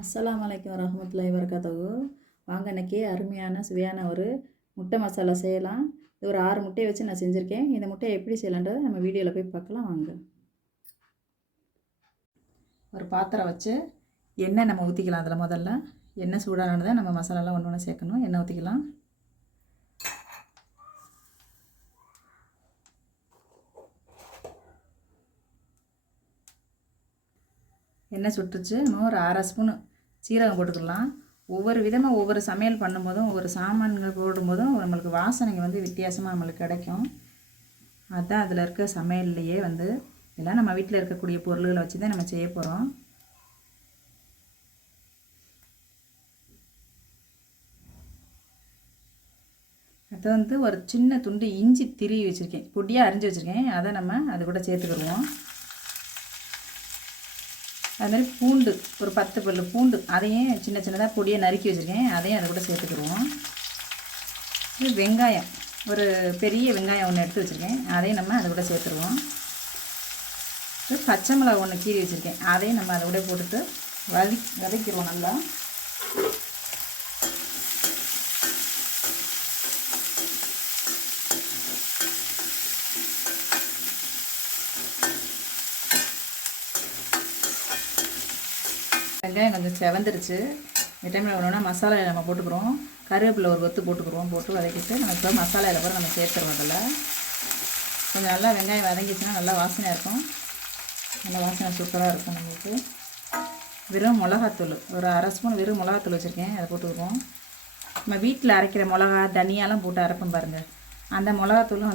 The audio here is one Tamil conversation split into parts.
அஸ்ஸலாமு அலைக்கும் வரஹ்மத்துல்லாஹி வபரகாத்துஹு. வாங்க இன்றைக்கி அருமையான சுவையான ஒரு முட்டை மசாலா செய்யலாம். இது ஒரு 6 முட்டையை வச்சு நான் செஞ்சுருக்கேன். இந்த முட்டையை எப்படி செய்யலான்றதை நம்ம வீடியோவில் போய் பார்க்கலாம் வாங்க. ஒரு பாத்திரம் வச்சு எண்ணெய் நம்ம ஊற்றிக்கலாம். அதில் முதல்ல எண்ணெய் சூடானதை நம்ம மசாலாலாம் ஒன்று ஒன்று சேர்க்கணும். எண்ணெய் ஊற்றிக்கலாம். எண்ணெய் சுட்டுச்சு. நம்ம ஒரு 1/2 ஸ்பூன் சீரகம் போட்டுக்கலாம். ஒவ்வொரு விதமாக ஒவ்வொரு சமையல் பண்ணும்போதும் ஒவ்வொரு சாமான்கள் போடும்போதும் நம்மளுக்கு வாசனைங்க வித்தியாசமாக நம்மளுக்கு கிடைக்கும். அதுதான் அதில் இருக்க சமையல்லையே இதெல்லாம் நம்ம வீட்டில் இருக்கக்கூடிய பொருள்களை வச்சு தான் நம்ம செய்ய போகிறோம். அது ஒரு சின்ன துண்டு இஞ்சி திரி வச்சுருக்கேன், பொடியாக அரிஞ்சு வச்சுருக்கேன். அதை நம்ம அது கூட சேர்த்துக்கிடுவோம். அதுமாதிரி பூண்டு ஒரு 10 பல்லு பூண்டு, அதையும் சின்ன சின்னதாக பொடியை நறுக்கி வச்சுருக்கேன். அதையும் அதை கூட சேர்த்துக்கிடுவோம். இது வெங்காயம், ஒரு பெரிய வெங்காயம் ஒன்று எடுத்து வச்சுருக்கேன். அதையும் நம்ம அதை கூட சேர்த்துருவோம். இது பச்சை மிளகா ஒன்று கீறி வச்சுருக்கேன். அதையும் நம்ம அதை கூட போட்டுட்டு வதக்கிடுவோம் நல்லா. வெங்காயம் கொஞ்சம் செவந்துருச்சு. விட்டமின் ஒன்றுனா மசாலா நம்ம போட்டுக்கிறோம். கருவேப்பிலை ஒரு கொத்து போட்டுக்கிறோம். போட்டு வதக்கிட்டு நம்ம இப்போ மசாலாவில் கூட நம்ம சேர்த்துருவோம். அதில் கொஞ்சம் நல்லா வெங்காயம் வதங்கிச்சுன்னா நல்லா வாசனையாக இருக்கும். நல்லா வாசனை சூப்பராக இருக்கும். நம்மளுக்கு வெறும் மிளகாத்தூள் ஒரு 1/2 ஸ்பூன் வெறும் மிளகாத்தூள் வச்சுருக்கேன். அதை போட்டுக்குவோம். நம்ம வீட்டில் அரைக்கிற மிளகா தனியாலாம் போட்டு அரைப்போம் பாருங்கள். அந்த மிளகாத்தூளும்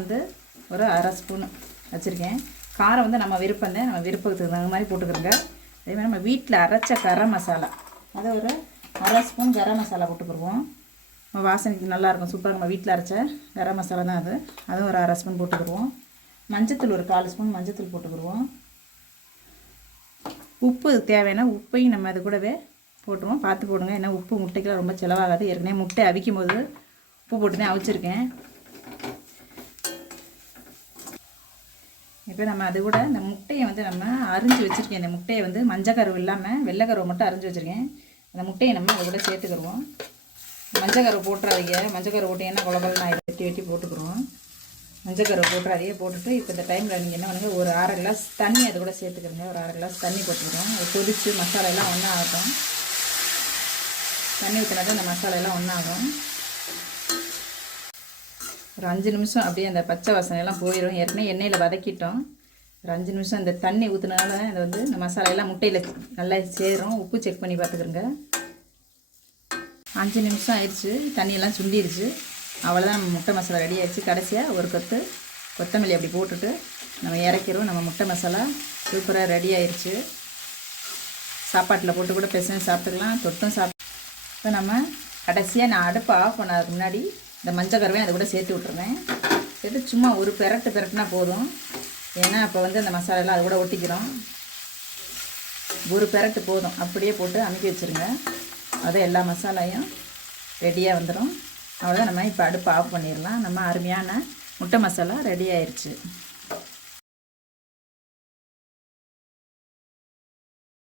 ஒரு 1/2 ஸ்பூன் வச்சுருக்கேன். காரம் நம்ம விருப்பம் தான், நம்ம விருப்பத்துக்கு தகுந்த மாதிரி போட்டுக்கிறோங்க. அதேமாதிரி நம்ம வீட்டில் அரைச்ச கரம் மசாலா, அதை ஒரு 1/2 ஸ்பூன் கரம் மசாலா போட்டுக்கிடுவோம். நம்ம வாசனைக்கு நல்லாயிருக்கும், சூப்பராக. நம்ம வீட்டில் அரைச்ச கரம் மசாலா தான் அதுவும் ஒரு 1/2 ஸ்பூன் போட்டுக்கிடுவோம். மஞ்சத்தூள் ஒரு 1/4 ஸ்பூன் மஞ்சத்தூள் போட்டுக்கிடுவோம். உப்பு தேவையான உப்பையும் நம்ம அது கூடவே போட்டுருவோம். பார்த்து போடுங்க, ஏன்னா உப்பு முட்டைக்கெலாம் ரொம்ப செலவாகாது. ஏற்கனவே முட்டை அவிக்கும் போது உப்பு போட்டுனே அவிச்சிருக்கேன். இப்போ நம்ம அது கூட இந்த முட்டையை நம்ம அரிஞ்சு வச்சுருக்கேன். இந்த முட்டையை மஞ்சள் கருவு இல்லாமல் வெள்ளை கருவை மட்டும் அரிஞ்சு வச்சுருக்கேன். அந்த முட்டையை நம்ம அதை கூட சேர்த்துக்கிடுவோம். மஞ்சள் கருவை போட்டுறாதீங்க. மஞ்சள் கருவை போட்டிங்கன்னா குழம்புலாம் வெட்டி வெட்டி போட்டுக்கிடுவோம். மஞ்சள் கருவை போட்டுறாதையே போட்டுட்டு இப்போ இந்த டைமில் நீங்கள் என்ன பண்ணுங்கள், ஒரு 1/2 கிளாஸ் தண்ணி அது கூட சேர்த்துக்கிறோங்க. ஒரு 1/2 கிளாஸ் தண்ணி போட்டுக்கிறோம். அது கொதித்து மசாலாலாம் ஒன்றா ஆகும். தண்ணி ஊற்றினா தான் இந்த மசாலாலாம் ஒன்றா ஆகும். ஒரு 5 நிமிஷம் அப்படியே அந்த பச்சை வாசனையெல்லாம் போயிடும். ஏற்கனவே எண்ணெயில் வதக்கிட்டோம். ஒரு 5 நிமிஷம் இந்த தண்ணி ஊற்றுனால இது இந்த மசாலையெல்லாம் முட்டையில் நல்லா சேரும். உப்பு செக் பண்ணி பார்த்துக்கிறோங்க. 5 நிமிஷம் ஆயிடுச்சு. தண்ணியெல்லாம் சுண்டிடுச்சு. அவ்வளோதான், நம்ம முட்டை மசாலா ரெடி ஆகிடுச்சு. கடைசியாக ஒரு கொத்து கொத்தமல்லி அப்படி போட்டுட்டு நம்ம இறக்கிறோம். நம்ம முட்டை மசாலா சூப்பராக ரெடி ஆயிடுச்சு. சாப்பாட்டில் போட்டு கூட பெசஞ்சு சாப்பிட்டுக்கலாம், தொட்டும் இப்போ நம்ம கடைசியாக நான் அடுப்பை ஆஃப் பண்ணதுக்கு முன்னாடி இந்த மஞ்சள் கருவையும் அது கூட சேர்த்து விட்ருவேன். சேர்த்து சும்மா ஒரு பெரட்டுனா போதும். ஏன்னா அப்போ அந்த மசாலாலாம் அது கூட ஒட்டிக்கிறோம். ஒரு பெரட்டு போதும். அப்படியே போட்டு அமுக்கி வச்சுருங்க. அதை எல்லா மசாலாயும் ரெடியாக வந்துடும். அவ்வளோதான். நம்ம இப்போ அடுப்பை ஆஃப் பண்ணிடலாம். நம்ம அருமையான முட்டை மசாலா ரெடி ஆயிடுச்சு.